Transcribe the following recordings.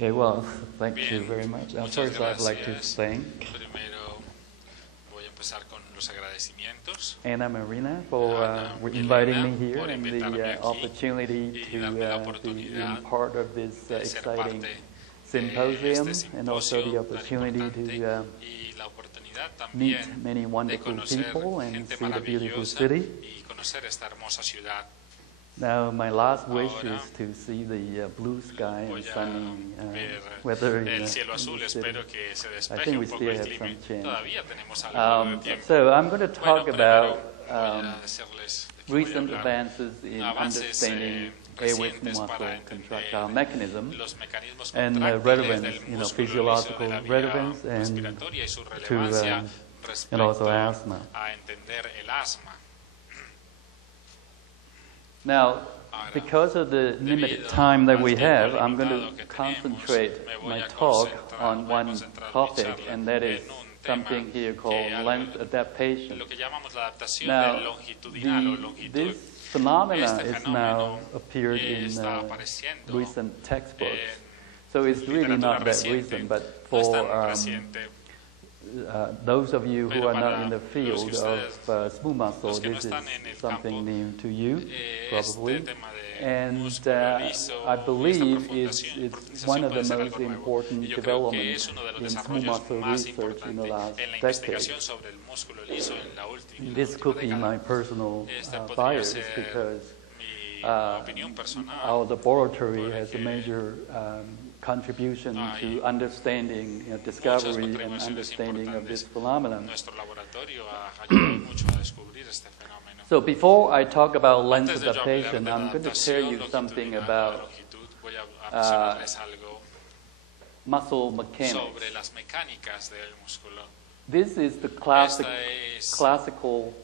Okay, well, thank you very much. First, I'd like to thank Primero voy a empezar con los agradecimientos. Anna Marina for inviting me here and the opportunity to be in part of this exciting symposium, and also the opportunity to meet many wonderful people and see the beautiful city. Now, my last wish is to see the blue sky and sunny weather in the city. I think we still have some chance. So I'm going to talk about recent advances in understanding airway muscle contractile mechanism and relevance, physiological relevance, and also asthma. Now, because of the limited time that we have, I'm going to concentrate my talk on one topic, and that is something here called length adaptation. Now, this phenomena is now appeared in recent textbooks, so it's really not that recent, but for those of you who are not in the field of smooth muscle, this is something new to you, probably. And I believe it's one of the most important developments in smooth muscle research in the last decade. This could be my personal bias because our laboratory has a major contribution to understanding, discovery and understanding of this phenomenon. So before I talk about length adaptation, I'm going to tell you something about muscle mechanics. This is the classical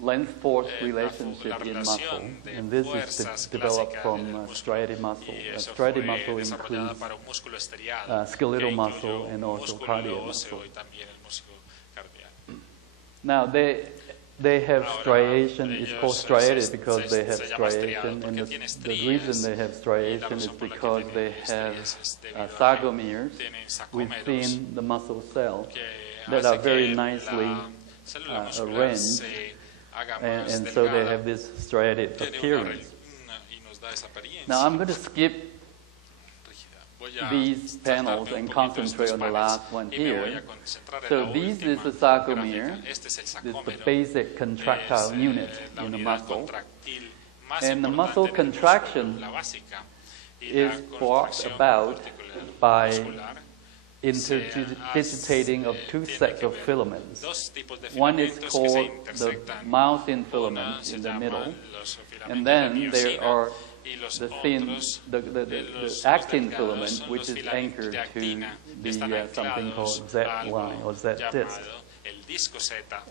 length-force relationship in muscle, and this is developed from striated muscle. Striated muscle includes skeletal muscle and also cardiac muscle. Now they have striation. It's called striated because they have striation, and the reason they have striation is because they have sarcomeres within the muscle cell that are very nicely arranged. And so they have this striated appearance. Now I'm going to skip these panels and concentrate on the last one here. So this is the sarcomere. This is the basic contractile unit in the muscle. And the muscle contraction is brought about by interdigitating of two sets of filaments. One is called the myosin filament in the middle, and then there are the actin filament, which is anchored to the something called Z line or Z disc.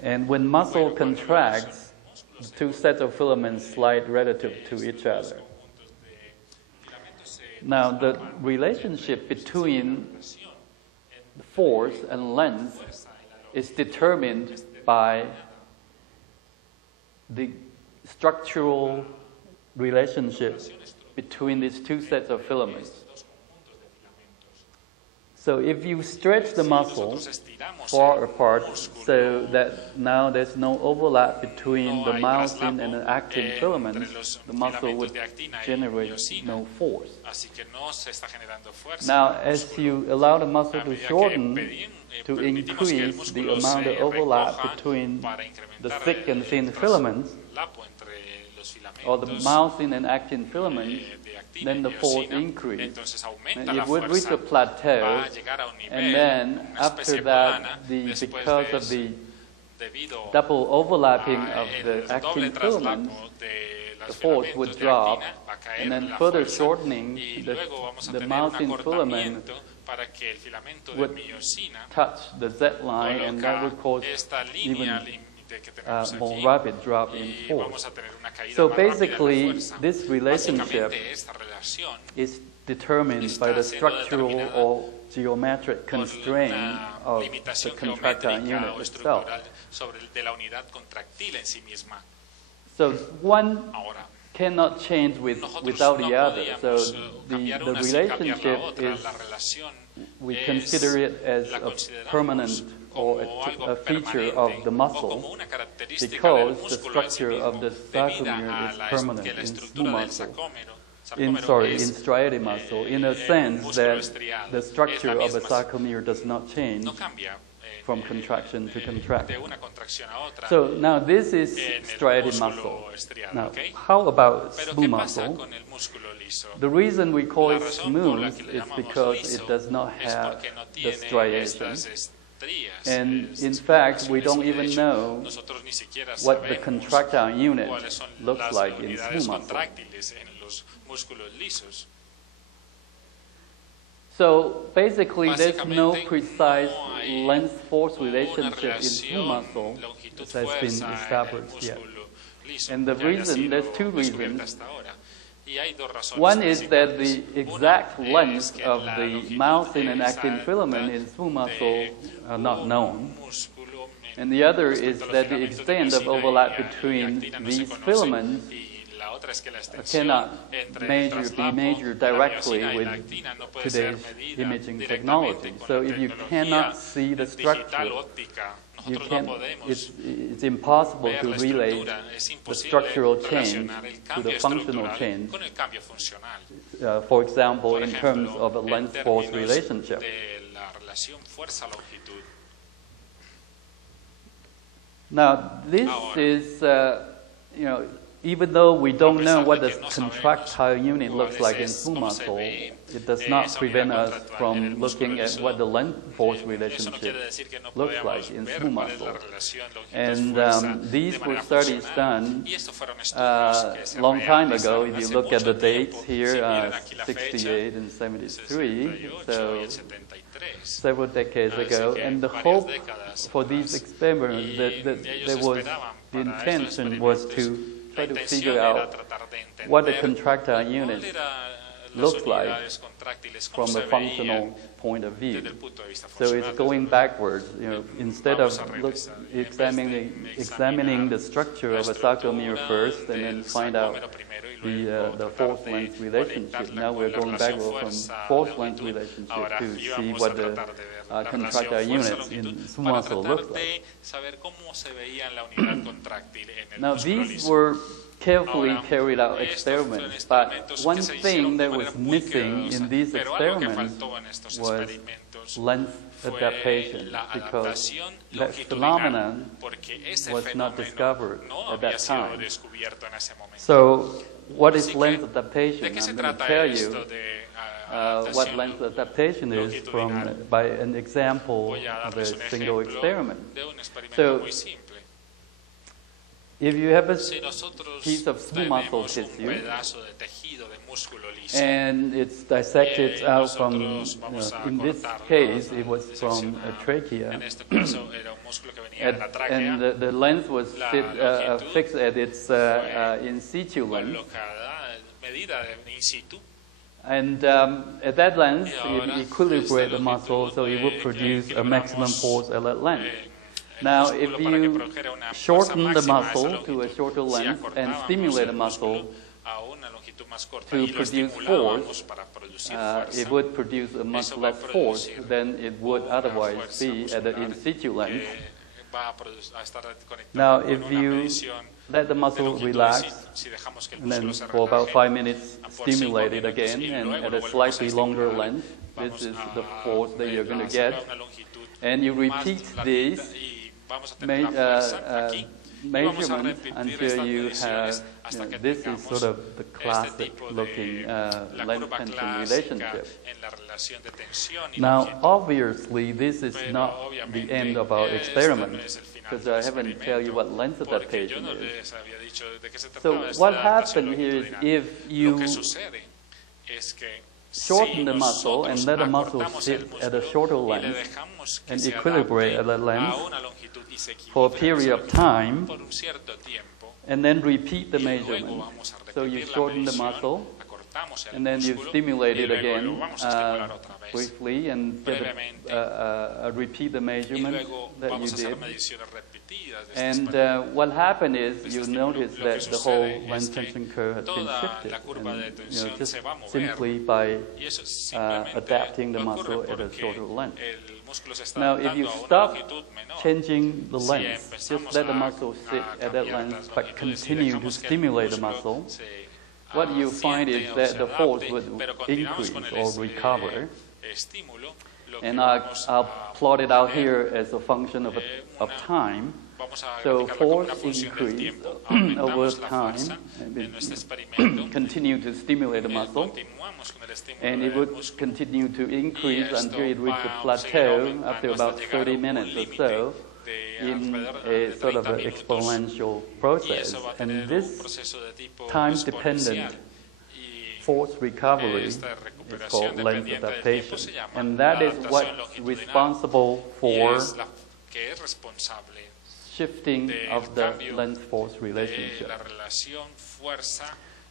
And when muscle contracts, the two sets of filaments slide relative to each other. Now, the relationship between force and length is determined by the structural relationship between these two sets of filaments. So if you stretch the muscle far apart so that now there's no overlap between the myosin and the actin filaments, the muscle would generate no force. Now, as you allow the muscle to shorten, to increase the amount of overlap between the thick and thin filaments, or the myosin and actin filament, then the force increases. It would reach a plateau, and then after that, because of the double overlapping of the actin filament, the force would drop, and then further shortening, the myosin filament would touch the Z line, and that would cause even more rapid drop in force. So basically, this relationship is determined by the structural or geometric constraint of the contractile unit itself. So one cannot change without the other. So the relationship is, we consider it as a permanent or a feature of the muscle because the structure of the sarcomere is permanent in smooth muscle. In striated muscle, in a sense that the structure of a sarcomere does not change from contraction to contraction. So now this is striated muscle. Now, how about smooth muscle? The reason we call it smooth is because it does not have the striations. And in fact, we don't even know what the contractile unit looks like in smooth muscle. So basically, there's no precise length-force relationship in smooth muscle that has been established yet. And the reason, there's two reasons. One is that the exact length of the myosin and actin filament in smooth muscle are not known. And the other is that the extent of overlap between these filaments cannot be measured directly with today's imaging technology. So if you cannot see the structure, it's impossible to relate the structural change to the functional change, for example, in terms of a length-force relationship. Now, this is, even though we don't know what the contractile unit looks like in smooth muscle, it does not prevent us from looking at what the length-force relationship looks like in smooth muscle. And these were studies done a long time ago. If you look at the dates here, 68 and 73, so several decades ago. And the hope for these experiments, the intention was to try to figure out what the contractile unit looks like from a functional point of view. So it's going backwards. Instead of examining the structure of a sarcomere first and then find out the force-length relationship, now we're going backwards from force-length relationship to see what the contractile units in smooth muscle look like. Now these were carefully carried out experiments, but one thing that was missing in these experiments was length adaptation, because that phenomenon was not discovered at that time. So what is length adaptation? I'm going to tell you what length adaptation is by an example of a single experiment. So if you have a piece of smooth muscle tissue and it's dissected out from, in this case, it was from a trachea, and the length was fixed at its in situ length. And at that length, it equilibrates the muscle, so it would produce a maximum force at that length. Now, if you shorten the muscle to a shorter length and stimulate the muscle to produce force, it would produce a much less force than it would otherwise be at the in situ length. Now, if you let the muscle relax, and then for about 5 minutes stimulate it again, and at a slightly longer length, this is the force that you're going to get. And you repeat this measurement until you have, this is sort of the classic looking length-tension relationship. Now, obviously, this is not the end of our experiment, because I haven't tell you what length adaptation is. So what happened here is if you shorten the muscle and let the muscle sit at a shorter length and equilibrate at that length for a period of time, and then repeat the measurement. So you shorten the muscle, and then you stimulate it again briefly and repeat the measurement that you did. And what happened is you notice that the whole length tension curve has been shifted, and, just simply by adapting the muscle at a shorter length. Now, if you stop changing the length, just let the muscle sit at that length, but continue to stimulate the muscle, what you find is that the force would increase or recover. And I'll plot it out here as a function of time. So force increase over time, and continue to stimulate the muscle, and it would continue to increase until it reaches a plateau after about 30 minutes or so in a sort of an exponential process. And this time-dependent force recovery is called length adaptation. And that is what's responsible for shifting of the length-force relationship.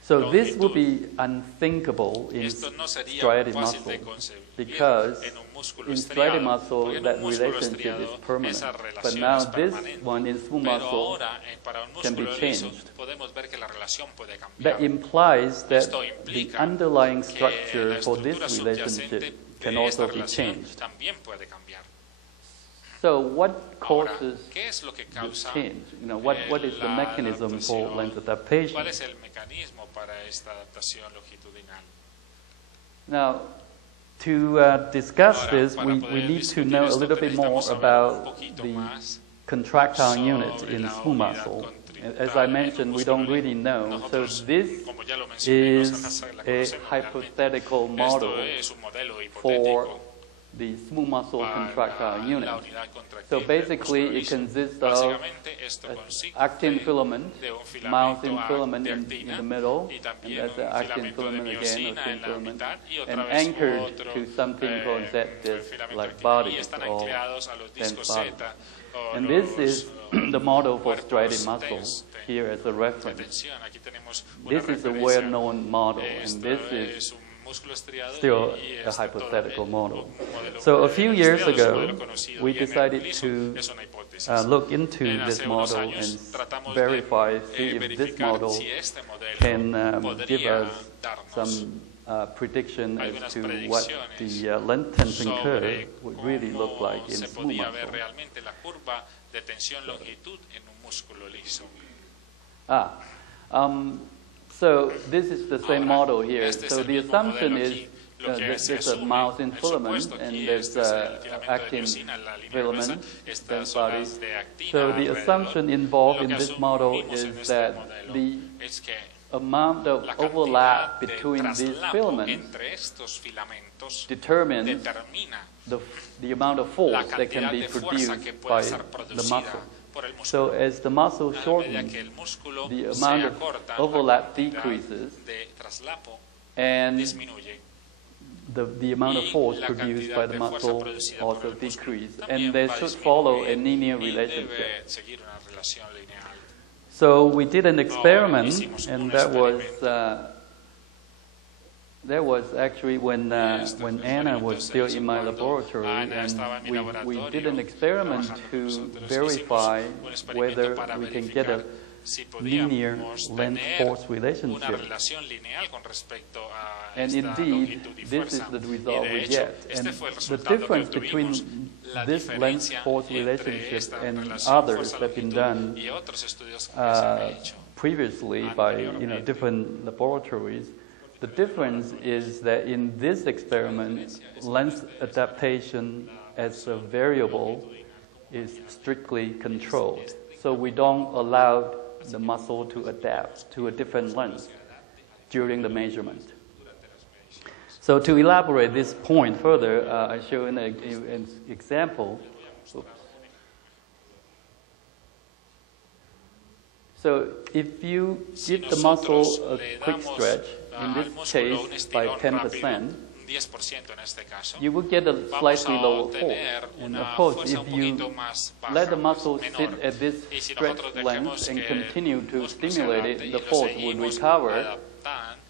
So this would be unthinkable in striated muscle, because in striated muscle that relationship is permanent. But now this one in smooth muscle can be changed. That implies that the underlying structure for this relationship can also be changed. So what causes this change? What is the mechanism for length adaptation? Now, to discuss this, we need to know a little bit more about the contractile unit in smooth muscle. As I mentioned, we don't really know. So this is a hypothetical model for the smooth muscle contractile unit. So basically, it consists of actin filament, myosin filament in the middle, and that's the actin filament again, or thin filament, and anchored to something called Z-disc, like bodies or dense bodies. And this is the model for striated muscle here as a reference. This is a well-known model, and this is still a hypothetical model. So a few years ago, we decided to look into this model and verify, see if this model can give us some prediction as to what the length tension curve would really look like in smooth muscle. So this is the same model here. So the assumption is there's a myosin filament and there's actin filament, dense bodies. So the assumption involved in this model is that the amount of overlap between these filaments determines the amount of force that can be produced by the muscle. So as the muscle shortens, the amount of overlap decreases, and the amount of force produced by the muscle also decreases. And they should follow a linear relationship. So we did an experiment, and that was actually when Anna was still in my laboratory, and we did an experiment to verify whether we can get a linear length-force relationship. And indeed, this is the result we get. And the difference between this length-force relationship and others that have been done previously by different laboratories, the difference is that in this experiment, length adaptation as a variable is strictly controlled. So we don't allow the muscle to adapt to a different length during the measurement. So to elaborate this point further, I show an example. Oops. So if you give the muscle a quick stretch, in this case by 10%, you will get a slightly lower force. And of course, if you let the muscle sit at this stretch length and continue to stimulate it, the force will recover.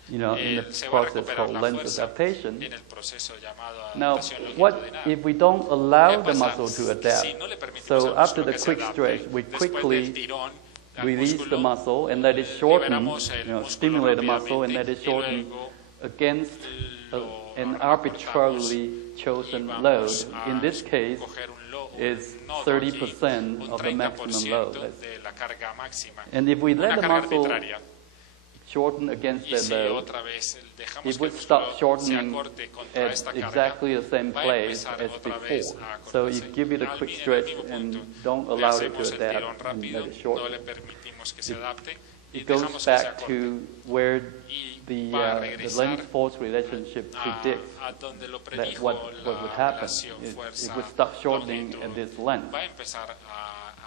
in the process called lens adaptation. en el proceso llamado Now, adaptación what longitudinal. if we don't allow the pasa muscle to si adapt? no le permitimos So al after músculo the que se quick adapte, stretch, we después del quickly tirón al release the músculo, muscle and let it shorten, liberamos el músculo stimulate the muscle and let rápidamente it y shorten luego against lo an acortamos arbitrarily y chosen vamos load. a In this case, coger un is nodo 30% aquí, of the maximum load. de la carga máxima. And if we let Una the carga muscle arbitraria. shorten against Y that si load, otra vez dejamos it que would el stop músculo se shortening acorte contra at esta carga, exactly the same va a place empezar as otra vez before. a So you acortarse give it a al quick en el stretch mismo and punto. don't Le allow it hacemos to el tirón adapt and rápido, let it no shorten. le permitimos que se adapte y It dejamos goes que se back acorte. to where Y the va a lens regresar force relationship predicts a donde lo that predijo what would la happen. relación It fuerza would stop shortening longitud. at this length. Va a empezar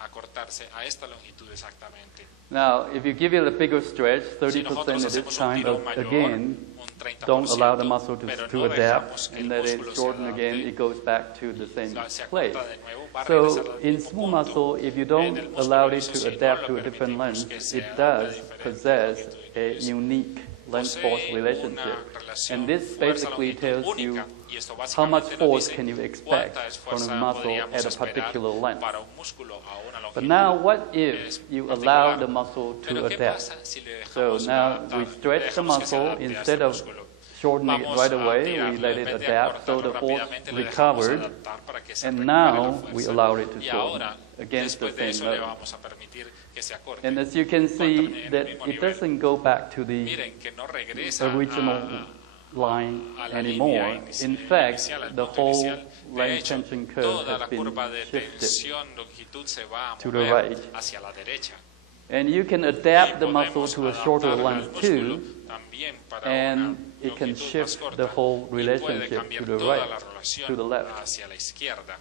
a cortarse a esta longitud exactamente. Now, if you give it a bigger stretch, Si 30% nosotros at this hacemos un time, tirón but mayor, again, un 30%, don't allow the muscle pero to no adapt dejamos que and el let it músculo se shorten again, adapte, it goes back to the same se place. acorta de nuevo, va a regresar So al in mismo smooth punto. muscle, if you En don't el músculo allow it liso, to si no adapt lo to a different permitimos length, que se it adapte a does diferentes possess a longitudes. unique length force Posee relationship. una relación And this basically fuerza-longitud tells you única, y esto how much básicamente nos force dice can you expect cuánta from fuerza a muscle podríamos at a esperar particular length. para un músculo a una But longitud now, what if you particular. allow the muscle Pero to ¿qué adapt? pasa si le So dejamos now adaptar? we stretch the Dejamos que se muscle adapte a instead este of músculo. shortening it Vamos right a away, tirarle, we let en it vez de adapt, so acortarlo the force rápidamente, le dejamos recovered, adaptar para que se and recupere la now fuerza. we allowed it to Y shorten ahora, against the después de eso, same le load. vamos a permitir que se acorte. And as you can see, en el that mismo it nivel. doesn't go back to the Miren que no regresa original line a la anymore. línea In inicial, fact, al the punto whole inicial. De length hecho, tension curve toda la has been curva de shifted. tensión, longitud se va a to the mover right. hacia la derecha. And you can adapt Y the muscle podemos to a shorter adaptar al length músculo too, también para and una it can longitud más shift corta, the whole y puede relationship cambiar to the toda la right, relación to the left. hacia la izquierda.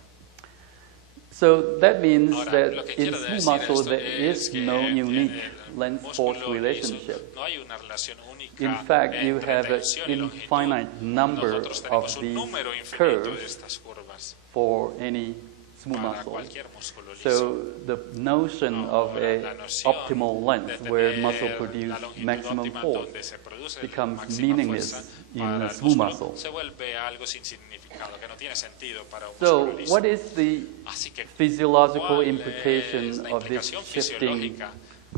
So that means Ahora, that lo que in quiero smooth decir muscle esto there es is que no en unique el length force músculo liso relationship. no hay una relación única In fact, you entre have an tensión y longitud. infinite number Nosotros tenemos of un these número infinito de curves estas curvas for any smooth para muscle. cualquier músculo liso. So the notion of Ahora, la a noción optimal de length where tener muscle la produces longitud maximum óptima force donde se produce becomes máxima meaningless fuerza in para a el smooth músculo, muscle. se vuelve algo sin significado, que no tiene sentido para un So músculo liso. what is the Así que, physiological ¿cuál es implication la of this implicación shifting fisiológica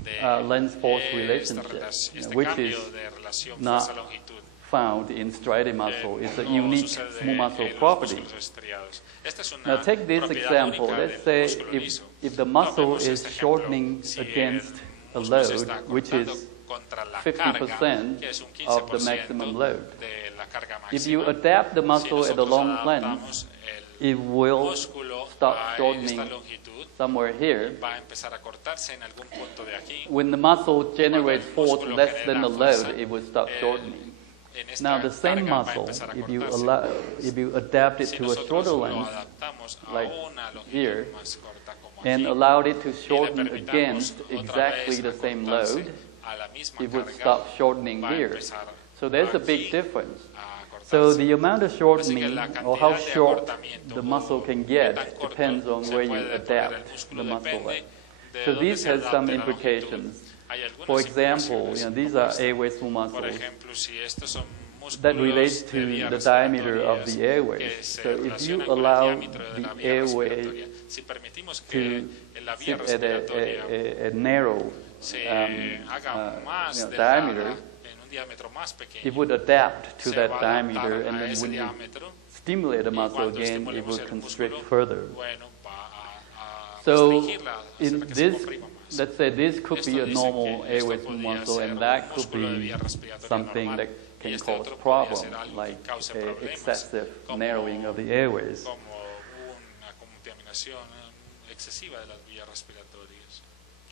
de lens force esta relationship, este which cambio is de relación not fuerza-longitud? found in striated muscle? It's a No unique sucede smooth muscle en los property. músculos estriados. Esta es una Now take this propiedad example. única Let's del say músculo liso. if the muscle Tomemos is este ejemplo. shortening Si el against a músculo se load, está which cortando is contra la 50% carga, que es un of the 15% maximum load. de la carga If you máxima. adapt the Si muscle at a nosotros long length, adaptamos el it will músculo stop a esta shortening longitud, somewhere here. va a empezar a cortarse en algún punto de aquí. When the muscle generates Cuando el force músculo less than genera the fuerza, load, it will stop shortening. En esta Now, the same carga va a muscle, empezar a if you cortarse. if you adapt it Si to a nosotros shorter lo length adaptamos a like una longitud here, más corta como and aquí, allowed it to y le shorten permitamos against otra exactly vez the same acortarse load, a la misma it would carga, stop shortening va a here. empezar So there's a aquí big difference. a cortarse. So the amount of Así que shortening la or how cantidad de short acortamiento the muscle can qué get tan corto depends on se where you puede poner el adapt músculo the muscle depende at. de So dónde this se has some adapte la longitud. implications. Hay algunas For example, implicaciones these como are esta. airway smooth Por muscles ejemplo, si estos son that músculos relates de to vías the diameter of respiratorias the airways. que se So if you relacionan con el allow diámetro de la the vía airway respiratoria, si permitimos que to la vía sit at respiratoria a narrow se um, haga más diameter, en un diámetro más pequeño, it would adapt to se that va a adaptar diameter, and a then ese when you diámetro, stimulate the y muscle cuando again, it estimulemos will el constrict músculo, further. bueno, va a So restringirla, in hacer que se this, comprima más. let's say this could Esto be a dice normal que esto airway smooth podría muscle, ser and un that could músculo de be vía respiratoria something normal, that y can este cause otro podría problems, ser algo like que cause problemas, excessive como narrowing of the airways. como una contaminación excesiva de las vías respiratorias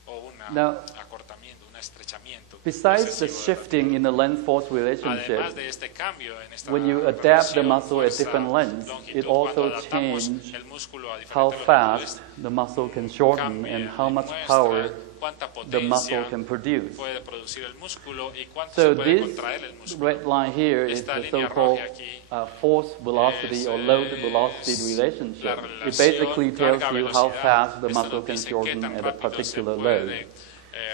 o un Now, acortamiento, un estrechamiento Besides the excesivo de las shifting in the length-force Además relationship, de este cambio en esta when you adapt the relación muscle at different lengths, fuerza-longitud, it cuando also adaptamos changes el músculo a how diferentes fast longitudes, the muscle can shorten cambia and how y much muestra power cuánta the muscle potencia can produce. puede producir el músculo y cuánto So se puede this contraer el músculo. red line here is Esta the línea so-called roja aquí force velocity or load velocity relationship. It basically tells you how fast the muscle can shorten at a particular load.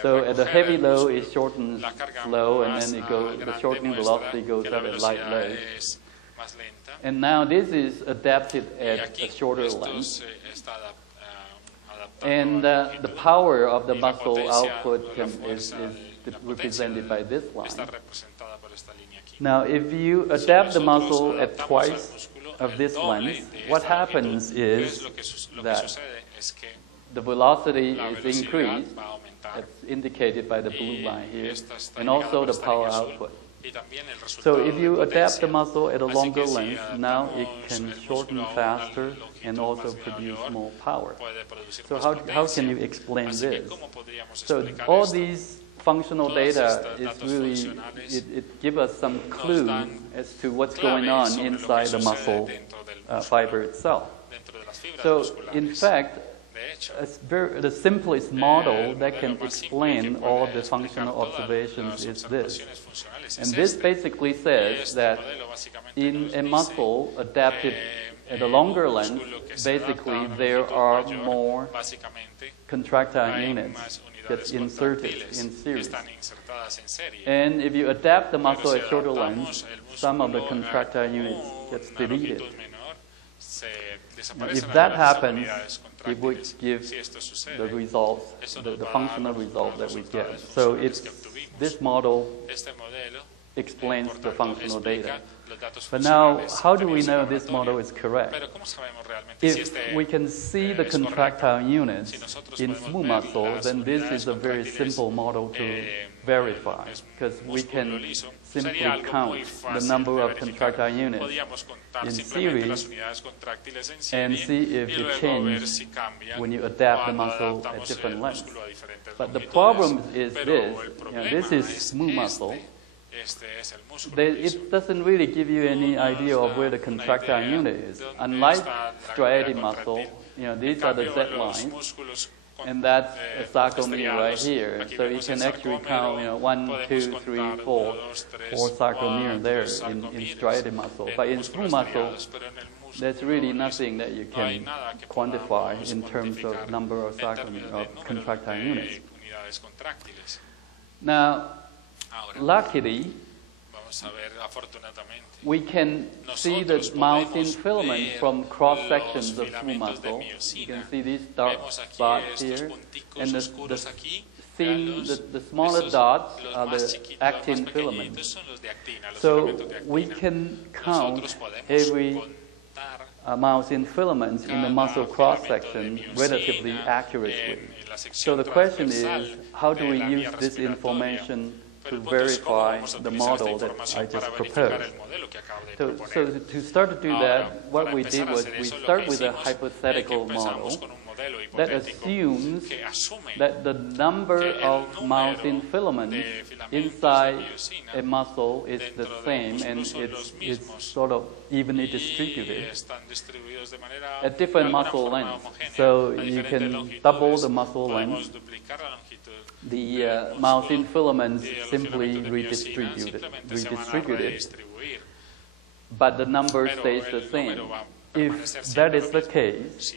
So at the heavy low, it shortens la carga slow, and más then it goes, the grande shortening velocity muestra goes que la up at light velocidad low. es más lenta. And now this is adapted Y at aquí a shorter esto length. se está adaptando And a the longitud. power of the Y la muscle potencia, output la is fuerza de la represented by this line. está representada por esta línea aquí. Now, if you adapt the Nosotros muscle at adaptamos al twice músculo of el this doble length, de what esta happens longitud. ¿Qué is es lo que that sucede? Es que the velocity la is velocidad increased, va a aumentar. as indicated by the blue Y line here, esta está and indicada also por the esta power línea azul. output. Y también el So resultado if de you adapt the potencia. muscle at a Así longer que si length, now it adaptamos can el shorten músculo a una faster longitud and más also produce mayor, more power. puede producir So más how potencia. can you explain Así que, this? ¿cómo podríamos So explicar all esto? these functional Todas data estas is datos really, funcionales it gives us some clue dan as to what's going on sobre lo que inside the sucede muscle dentro del músculo, fiber itself. dentro de las fibras So musculares. in fact, De hecho, the simplest model el that can modelo más simple explain que all puede the explicar functional todas observations las is this. observaciones funcionales And es this este. basically Y says este that modelo básicamente in nos a dice muscle adapted at a un longer length, músculo que se adapta a basically una there longitud are mayor, more básicamente contractile hay units más unidades that's inserted contráctiles in que series. están insertadas en serie. And if you adapt the Pero muscle si at shorter adaptamos length, el some of the músculo contractile a units gets una deleted. longitud menor, se Now, desaparecen if that algunas happens, unidades it would contráctiles. give Si esto sucede, the results, eso nos the va a dar functional los result that we get. resultados So funcionales it's que obtuvimos. this model Este modelo, explains por the tanto, functional explica data. los datos But now, funcionales how do we obtenidos en know this laboratorio. model is correct? Pero ¿cómo sabemos realmente si If este we can see the es contractile correcto? units Si nosotros in podemos smooth ver muscle, las then this unidades is a very contráctiles, simple model to verify, es because we músculo can liso, simply sería algo count muy the fácil number de of verificar. contractile units Podíamos contar in simplemente las series unidades contráctiles en and serie see if y it luego ver changes si cambian when you adapt the cuando muscle at adaptamos different el lengths. músculo a diferentes But the longitudes. problem is Pero this, el you know, problema this is es smooth muscle. Este es el músculo liso. It doesn't really give you any idea of where the contractile unit is. Unlike striated muscle, these are the Z lines, and that's a sarcomere right here. So you can actually count, 1, 2, 3, 4 sarcomere there in striated muscle. But in smooth muscle, there's really nothing that you can quantify in terms of number of sarcomere of contractile units. Now, luckily, we can see the myosin filaments from cross sections of smooth muscle. You can see these dark spots here, and the smaller dots are the actin filaments. So we can count every myosin filaments in the muscle cross section relatively accurately. So the question is, how do we use this information to verify the model that I just proposed? So to start to do that, what we did was we start with a hypothetical model that assumes that the number of myosin filaments inside a muscle is the same and it's sort of evenly distributed at different muscle lengths. So you can double the muscle length. The myosin filaments simply redistributed, but the number stays the same. If that is the case,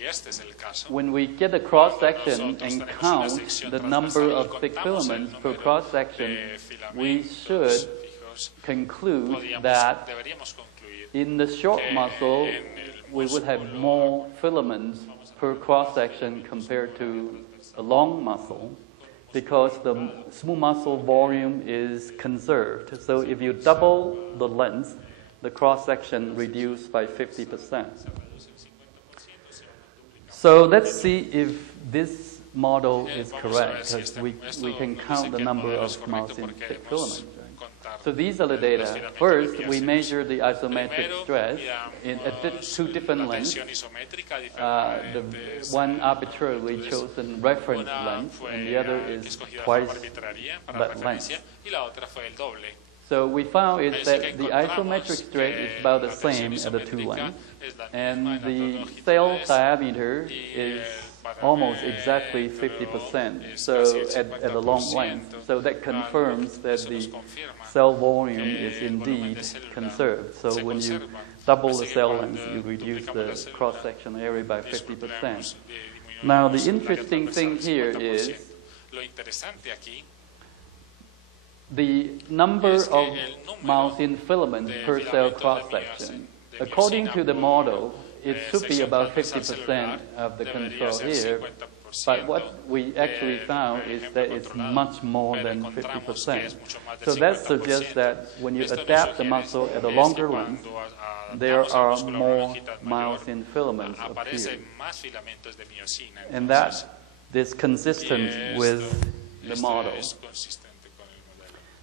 when we get a cross-section and count the number of thick filaments per cross-section, we should conclude that in the short muscle, we would have more filaments per cross-section compared to a long muscle, because the smooth muscle volume is conserved. So if you double the length, the cross-section reduced by 50%. So let's see if this model is correct, because we can count the number of myosin thick filaments. So these are the data. First, we measure the isometric stress at two different lengths. The one arbitrarily chosen reference length, and the other is twice that length. So we found is that the isometric stress is about the same at the two lengths, and the cell diameter is almost exactly 50%, so at a long length. So that confirms that the cell volume is indeed conserved. So when you double the cell length, you reduce the cross-section area by 50%. Now the interesting thing here is Lo interesante aquí the number of myosin filaments per cell cross-section, according to the model, it should be about 50% of the control here, but what we actually found is that it's much more than 50%. So that suggests that when you adapt the muscle at a longer length, there are more myosin filaments appear. And that is consistent with the model.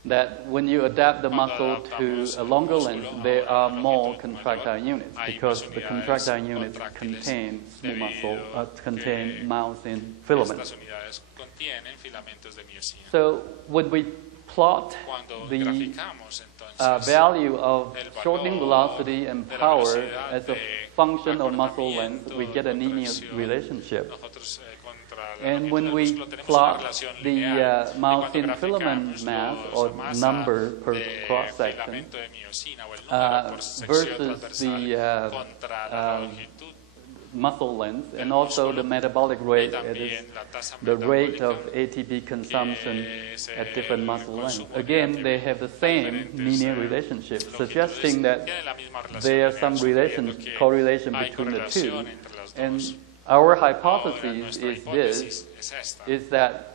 That when you adapt the muscle to a longer length, there are more contractile units because the contractile units contain smooth muscle, contain myosin filaments. So when we plot the value of shortening velocity and power as a function of muscle length, we get a linear relationship. And when we plot the myosin filament mass or number per cross-section versus the muscle length and also the metabolic rate, that is the rate of ATP consumption at different muscle lengths. Again, they have the same linear relationship, suggesting that there are some correlation between the two. And our hypothesis is that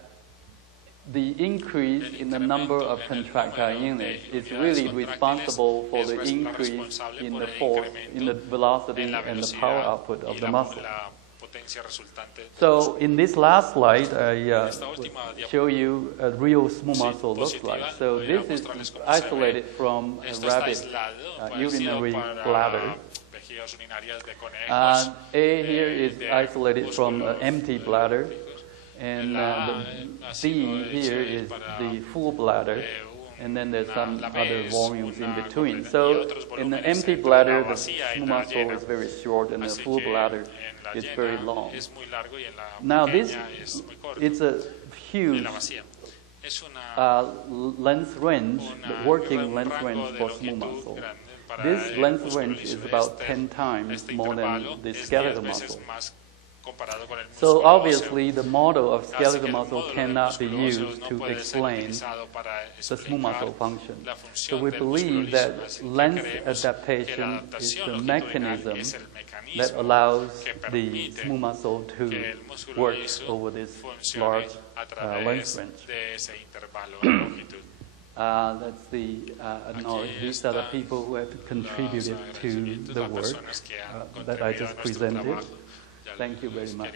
the increase in the number of contractile units is really responsible for the increase in the force, in the velocity and the power output of the muscle. So in this last slide, I show you a real smooth muscle looks like. So this is isolated from a rabbit urinary bladder. A here is isolated from an empty bladder, and the B here is the full bladder, and then there's some other volumes in between. So in the empty bladder, the smooth muscle is very short, and the full bladder is very long. Now this it's a huge length range, the working length range for smooth muscle. This length range is about 10 times more than the skeletal muscle. So obviously the model of skeletal muscle cannot be used to explain the smooth muscle function. So we believe that length adaptation is the mechanism that allows the smooth muscle to work over this large length range. That's the these are the people who have contributed to the work that I just presented. Thank you very much.